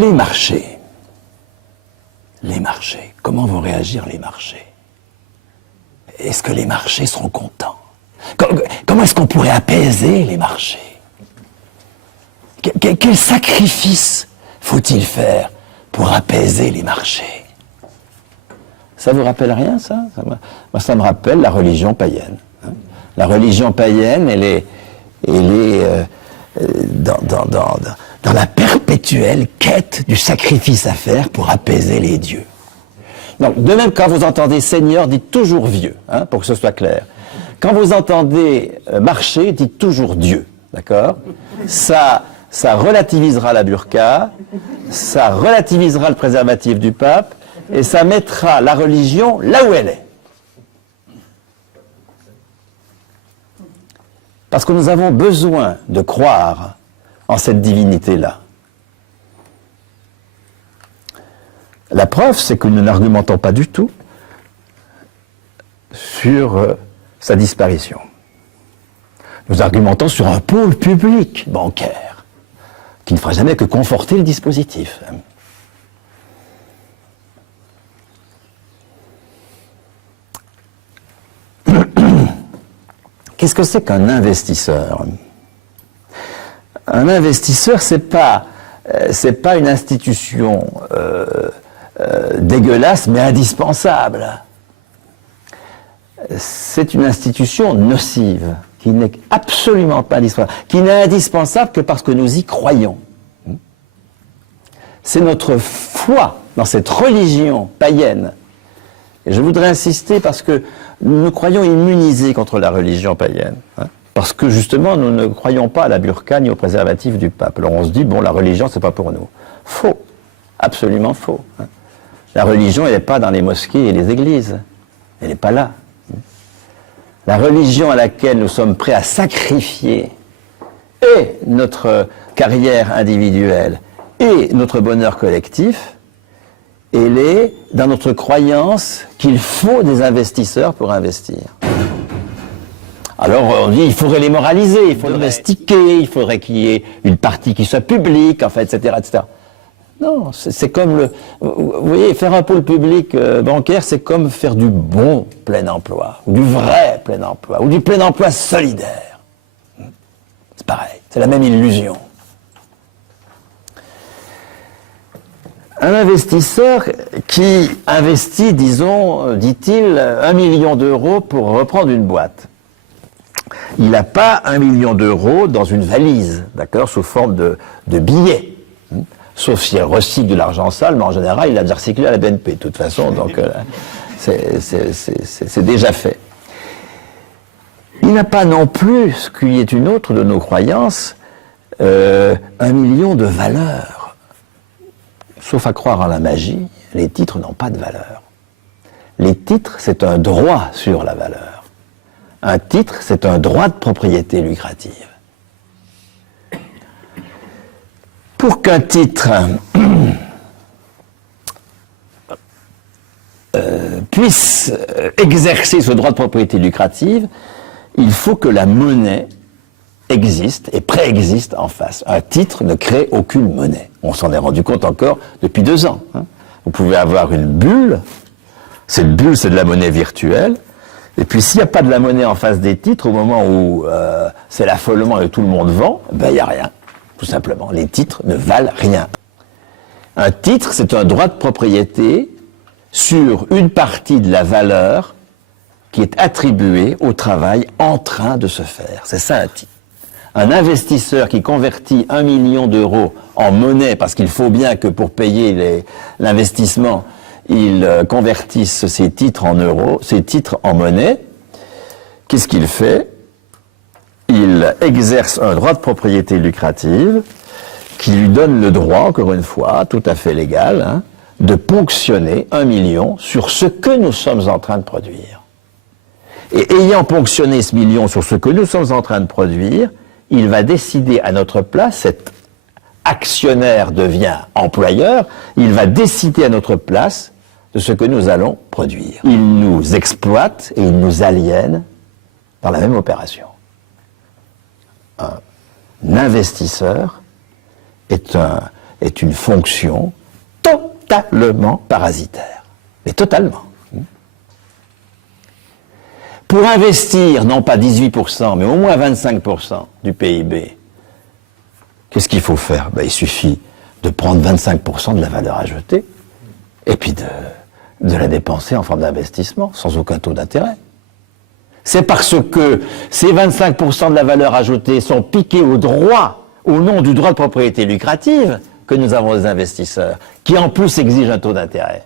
Les marchés, comment vont réagir les marchés? Est-ce que les marchés seront contents? Comment est-ce qu'on pourrait apaiser les marchés? Quel sacrifice faut-il faire pour apaiser les marchés? Ça vous rappelle rien, ça? Moi, ça me rappelle la religion païenne. Hein. La religion païenne, elle est dans la perpétuelle quête du sacrifice à faire pour apaiser les dieux. Donc, de même, quand vous entendez Seigneur, dites toujours vieux, hein, pour que ce soit clair. Quand vous entendez marcher, dites toujours Dieu, d'accord? Ça relativisera la burqa, ça relativisera le préservatif du pape, et ça mettra la religion là où elle est. Parce que nous avons besoin de croire en cette divinité-là. La preuve, c'est que nous n'argumentons pas du tout sur sa disparition. Nous argumentons sur un pôle public bancaire qui ne fera jamais que conforter le dispositif. Qu'est-ce que c'est qu'un investisseur? Un investisseur, c'est pas une institution dégueulasse, mais indispensable. C'est une institution nocive, qui n'est absolument pas indispensable, qui n'est indispensable que parce que nous y croyons. C'est notre foi dans cette religion païenne. Et je voudrais insister parce que nous nous croyons immunisés contre la religion païenne. Hein, parce que justement, nous ne croyons pas à la burqa ni au préservatif du pape. Alors on se dit, bon, la religion, c'est pas pour nous. Faux. Absolument faux. Hein. La religion, elle n'est pas dans les mosquées et les églises. Elle n'est pas là. La religion à laquelle nous sommes prêts à sacrifier et notre carrière individuelle et notre bonheur collectif, elle est dans notre croyance qu'il faut des investisseurs pour investir. Alors on dit il faudrait les moraliser, il faudrait domestiquer, il faudrait qu'il y ait une partie qui soit publique, en fait, etc., etc. Non, c'est comme vous voyez, faire un pôle public bancaire, c'est comme faire du bon plein emploi, ou du vrai plein emploi, ou du plein emploi solidaire. C'est pareil, c'est la même illusion. Un investisseur qui investit, disons, dit-il, 1 million d'euros pour reprendre une boîte. Il n'a pas 1 million d'euros dans une valise, d'accord, sous forme de billets. Sauf si elle recycle de l'argent sale, mais en général, il l'a déjà recyclé à la BNP, de toute façon, donc c'est déjà fait. Il n'a pas non plus, ce qui est une autre de nos croyances, 1 million de valeurs. Sauf à croire en la magie, les titres n'ont pas de valeur. Les titres, c'est un droit sur la valeur. Un titre, c'est un droit de propriété lucrative. Pour qu'un titre puisse exercer ce droit de propriété lucrative, il faut que la monnaie existe et préexiste en face. Un titre ne crée aucune monnaie. On s'en est rendu compte encore depuis 2 ans. Hein. Vous pouvez avoir une bulle, cette bulle c'est de la monnaie virtuelle, et puis s'il n'y a pas de la monnaie en face des titres, au moment où c'est l'affolement et tout le monde vend, ben il n'y a rien, tout simplement. Les titres ne valent rien. Un titre, c'est un droit de propriété sur une partie de la valeur qui est attribuée au travail en train de se faire. C'est ça un titre. Un investisseur qui convertit 1 million d'euros en monnaie, parce qu'il faut bien que pour payer l'investissement, il convertisse ses titres en euros, ses titres en monnaie, qu'est-ce qu'il fait? Il exerce un droit de propriété lucrative qui lui donne le droit, encore une fois, tout à fait légal, hein, de ponctionner 1 million sur ce que nous sommes en train de produire. Et ayant ponctionné ce million sur ce que nous sommes en train de produire, il va décider à notre place, cet actionnaire devient employeur, il va décider à notre place de ce que nous allons produire. Il nous exploite et il nous aliène dans la même opération. Un investisseur est est une fonction totalement parasitaire. Mais totalement. Pour investir, non pas 18%, mais au moins 25% du PIB, qu'est-ce qu'il faut faire? Il suffit de prendre 25% de la valeur ajoutée et puis de la dépenser en forme d'investissement, sans aucun taux d'intérêt. C'est parce que ces 25% de la valeur ajoutée sont piqués au nom du droit de propriété lucrative, que nous avons des investisseurs qui en plus exigent un taux d'intérêt.